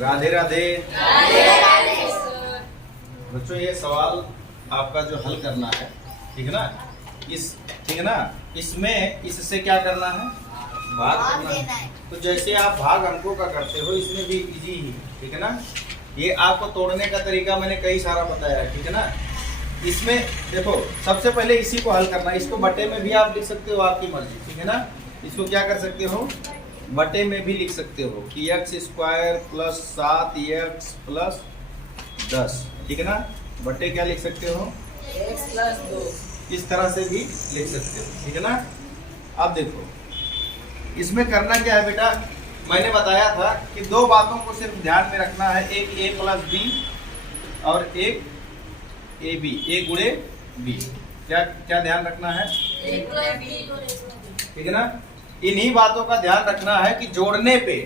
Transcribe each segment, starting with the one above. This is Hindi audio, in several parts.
राधे राधे। राधे राधे सर। बच्चों ये सवाल आपका जो हल करना है, ठीक है ना, ठीक है ना, इसमें इससे क्या करना है, भाग करना है। तो जैसे आप भाग अंकों का करते हो, इसमें भी इजी ही, ठीक है ना। ये आपको तोड़ने का तरीका मैंने कई सारा बताया है, ठीक है ना। इसमें देखो सबसे पहले इसी को हल करना है। इसको बटे में भी आप लिख सकते हो, आपकी मर्जी, ठीक है ना। इसको क्या कर सकते हो, बटे में भी लिख सकते हो कि x square plus 7x plus 10, ठीक है ना। बटे क्या लिख सकते हो, x प्लस 2। इस तरह से भी लिख सकते हो, ठीक है ना। अब देखो इसमें करना क्या है बेटा, मैंने बताया था कि दो बातों को सिर्फ ध्यान में रखना है, एक a प्लस b और एक ab, a गुणे b। क्या क्या ध्यान रखना है, a प्लस b, ठीक है ना। इन्हीं बातों का ध्यान रखना है कि जोड़ने पे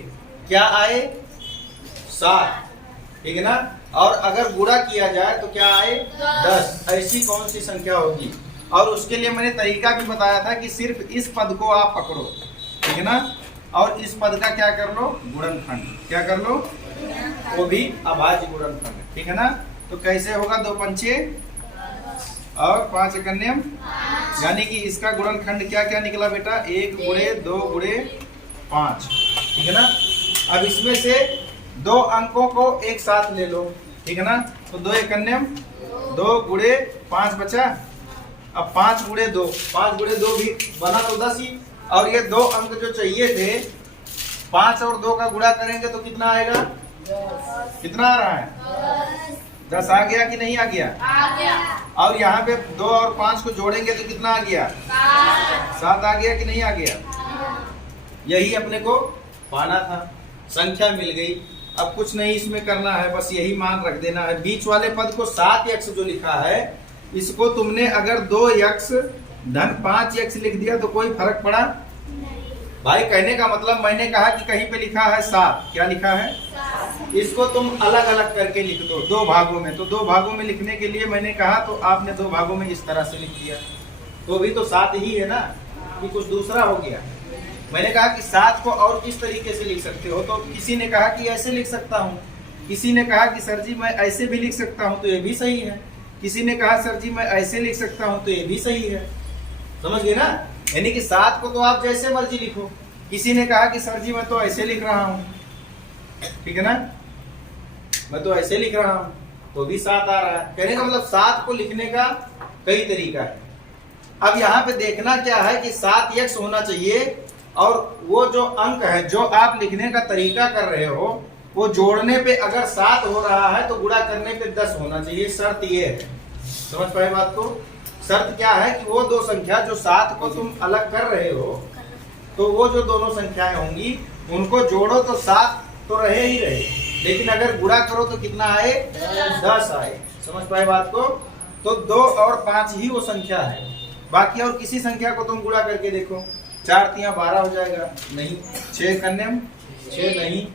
क्या आए, 7, ठीक है ना। और अगर गुणा किया जाए तो क्या आए, 10। ऐसी कौन सी संख्या होगी। और उसके लिए मैंने तरीका भी बताया था कि सिर्फ इस पद को आप पकड़ो, ठीक है ना, और इस पद का क्या कर लो, गुणनखंड। क्या कर लो, वो भी अभाज्य गुणनखंड, ठीक है ना। तो कैसे होगा, 2 पंचे और 5 एकन्यम, यानी कि इसका गुणनखंड क्या क्या निकला बेटा, 1 गुणे 2 गुणे 5, ठीक है ना। अब इसमें से 2 अंकों को एक साथ ले लो, ठीक है ना। तो 2 एकन्यम 2 गुणे 5 बचा। अब 5 गुणे 2, 5 गुणे 2 भी बना तो 10 ही। और ये 2 अंक जो चाहिए थे, 5 और 2 का गुणा करेंगे तो कितना आएगा, कितना आ रहा है, 10 आ गया कि नहीं आ गया, आ गया। और यहाँ पे 2 और 5 को जोड़ेंगे तो कितना आ गया, 7 आ गया कि नहीं आ गया। यही अपने को पाना था, संख्या मिल गई। अब कुछ नहीं इसमें करना है, बस यही मान रख देना है। बीच वाले पद को 7x जो लिखा है, इसको तुमने अगर 2x धन 5x लिख दिया तो कोई फर्क पड़ा भाई। कहने का मतलब मैंने कहा कि कहीं पे लिखा है 7, क्या लिखा है, इसको तुम अलग अलग करके लिख दो 2 भागों में। तो 2 भागों में लिखने के लिए मैंने कहा, तो आपने 2 भागों में इस तरह से लिख दिया, तो भी तो 7 ही है ना, कि कुछ दूसरा हो गया। मैंने कहा कि 7 को और किस तरीके से लिख सकते हो, तो किसी ने कहा कि ऐसे लिख सकता हूँ, किसी ने कहा कि सर जी मैं ऐसे भी लिख सकता हूँ, तो ये भी सही है। किसी ने कहा सर जी मैं ऐसे लिख सकता हूँ, तो ये भी सही है। समझ गए ना, यानी कि 7 को तो आप जैसे मर्जी लिखो। किसी ने कहा कि सर जी मैं तो ऐसे लिख रहा हूँ, ठीक है ना, मैं तो ऐसे लिख रहा हूँ, तो भी 7 आ रहा है। कहने का मतलब 7 को लिखने का कई तरीका है। अब यहाँ पे देखना क्या है कि 7x होना चाहिए, और वो जो अंक है जो आप लिखने का तरीका कर रहे हो, वो जोड़ने पे अगर 7 हो रहा है तो गुणा करने पे 10 होना चाहिए। शर्त ये है, समझ पाए बात को। शर्त क्या है कि वो 2 संख्या जो 7 को तुम अलग कर रहे हो, तो वो जो दोनों संख्याएं होंगी उनको जोड़ो तो 7 तो रहे ही रहे, लेकिन अगर गुणा करो तो कितना आए, 10 आए। समझ पाए बात को। तो 2 और 5 ही वो संख्या है, बाकी और किसी संख्या को तुम गुणा करके देखो। 4 तिया 12 हो जाएगा, नहीं। 6 कन्यम 6 नहीं,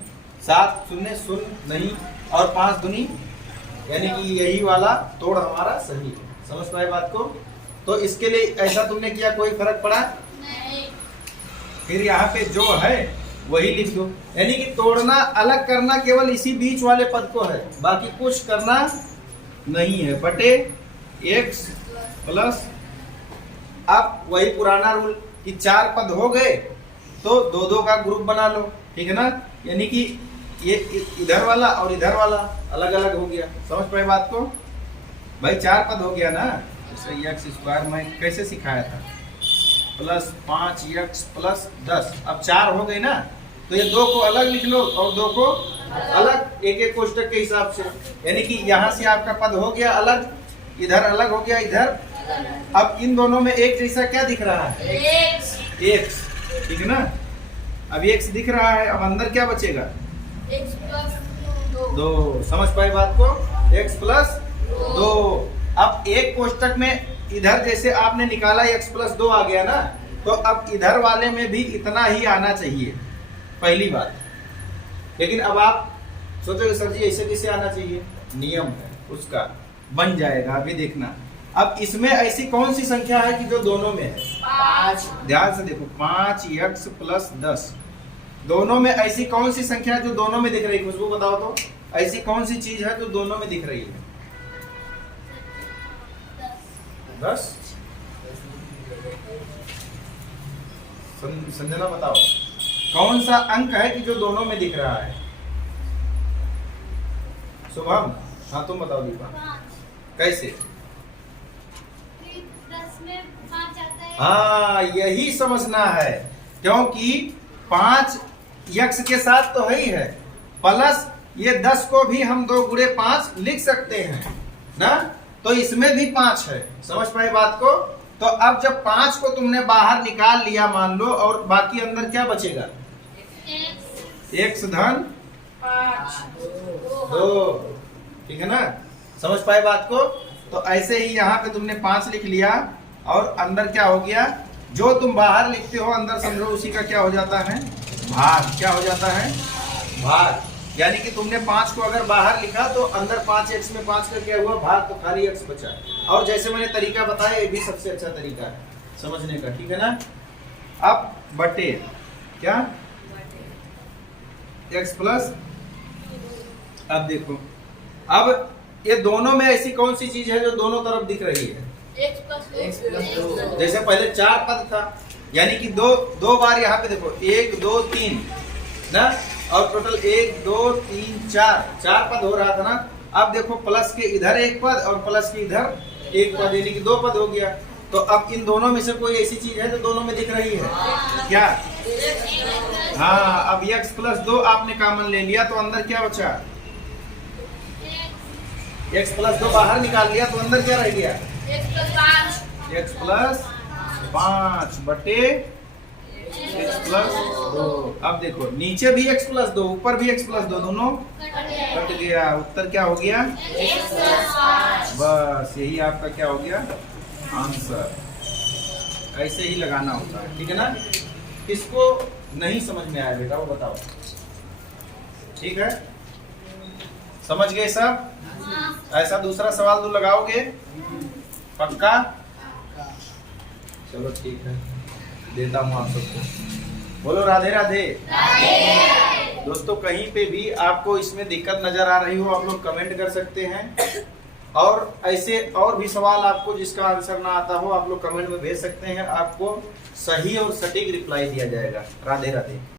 7 शून्य 0 नहीं, और 5 दूनी, यानी कि यही वाला तोड़ हमारा सही है। समझ पाए बात को। तो इसके लिए ऐसा तुमने किया, कोई फर्क पड़ा नहीं। फिर यहाँ पे जो है वही लिख दो। यानी कि तोड़ना अलग करना केवल इसी बीच वाले पद को है, बाकी कुछ करना नहीं है। बटे x प्लस, अब वही पुराना रूल कि 4 पद हो गए तो 2-2 का ग्रुप बना लो, ठीक है ना। यानी कि ये इधर वाला और इधर वाला अलग अलग हो गया। समझ पाए बात को भाई, 4 पद हो गया ना। जैसे x स्क्वायर मैं कैसे सिखाया था, प्लस 5x प्लस 10। अब 4 हो गए ना, तो ये 2 को अलग लिख लो और 2 को अलग, एक एक कोष्टक के हिसाब से। यानी कि यहाँ से आपका पद हो गया अलग, इधर अलग हो गया, इधर। अब इन दोनों में एक जैसा क्या दिख रहा है, x, ठीक है ना। अब x दिख रहा है, अब अंदर क्या बचेगा, x प्लस 2। समझ पाए बात को, x प्लस 2। अब एक कोष्टक में इधर जैसे आपने निकाला x प्लस 2 आ गया ना, तो अब इधर वाले में भी इतना ही आना चाहिए, पहली बात। लेकिन अब आप सोचोगे सर जी ऐसे कैसे आना चाहिए, नियम है उसका, बन जाएगा, अभी देखना। अब इसमें ऐसी कौन सी संख्या है कि जो दोनों में है, 5। ध्यान से देखो, 5x प्लस 10, दोनों में ऐसी कौन सी संख्या है जो दोनों में दिख रही है? खुशबू बताओ तो, ऐसी कौन सी चीज है जो दोनों में दिख रही है? 10। संजना बताओ, कौन सा अंक है कि जो दोनों में दिख रहा है? शुभम, हाँ तुम बताओ दीपा। 5। कैसे? 10 में 5 आता है। हाँ, यही समझना है, क्योंकि 5 यक्स के साथ तो है ही है, प्लस ये 10 को भी हम 2 गुणे 5 लिख सकते हैं ना, तो इसमें भी 5 है। समझ पाए बात को? तो अब जब 5 को तुमने बाहर निकाल लिया मान लो, और बाकी अंदर क्या बचेगा? x धन 2। ठीक है ना? समझ पाए बात को? तो ऐसे ही यहाँ पे तुमने 5 लिख लिया, और अंदर क्या हो गया? जो तुम बाहर लिखते हो अंदर समझो उसी का क्या हो जाता है? भाग। क्या हो जाता है? भाग। यानी कि तुमने 5 को अगर बाहर लिखा तो अंदर 5x में 5 का क्या हुआ? भाग, तो खाली x बचा। और जैसे मैंने तरीका बताया, ये भी सबसे अच्छा तरीका है समझने का। ठीक है ना? अब बटे क्या? x plus. अब देखो, अब ये दोनों में ऐसी कौन सी चीज है जो दोनों तरफ दिख रही है? x plus 2। जैसे पहले 4 पद था, यानी कि दो बार यहाँ पे देखो, 1 2 3 ना, और टोटल 1 2 3 4 पद हो रहा था ना। अब देखो, प्लस के इधर 1 पद और प्लस के इधर 1 पद, यानी कि 2 पद हो गया। तो अब इन दोनों में से कोई ऐसी चीज है जो दोनों में दिख रही है? क्या? हाँ, अब x प्लस 2 आपने कॉमन ले लिया, तो अंदर क्या बचा? x प्लस 2 बाहर निकाल लिया, तो अंदर क्या रह गया? x प्लस 5 बटे x प्लस 2। अब देखो, नीचे भी x प्लस 2, ऊपर भी x प्लस 2, दोनों कट गया। उत्तर क्या हो गया? बस यही आपका क्या हो गया? आंसर। ऐसे ही लगाना होता है। ठीक है ना? किसको नहीं समझ में आया बेटा वो बताओ। ठीक है, समझ गए सब? ऐसा दूसरा सवाल तो लगाओगे पक्का? चलो ठीक है, देता हूँ आप सबको। बोलो राधे राधे। दोस्तों, कहीं पे भी आपको इसमें दिक्कत नजर आ रही हो, आप लोग कमेंट कर सकते हैं, और ऐसे और भी सवाल आपको जिसका आंसर ना आता हो, आप लोग कमेंट में भेज सकते हैं। आपको सही और सटीक रिप्लाई दिया जाएगा। राधे राधे।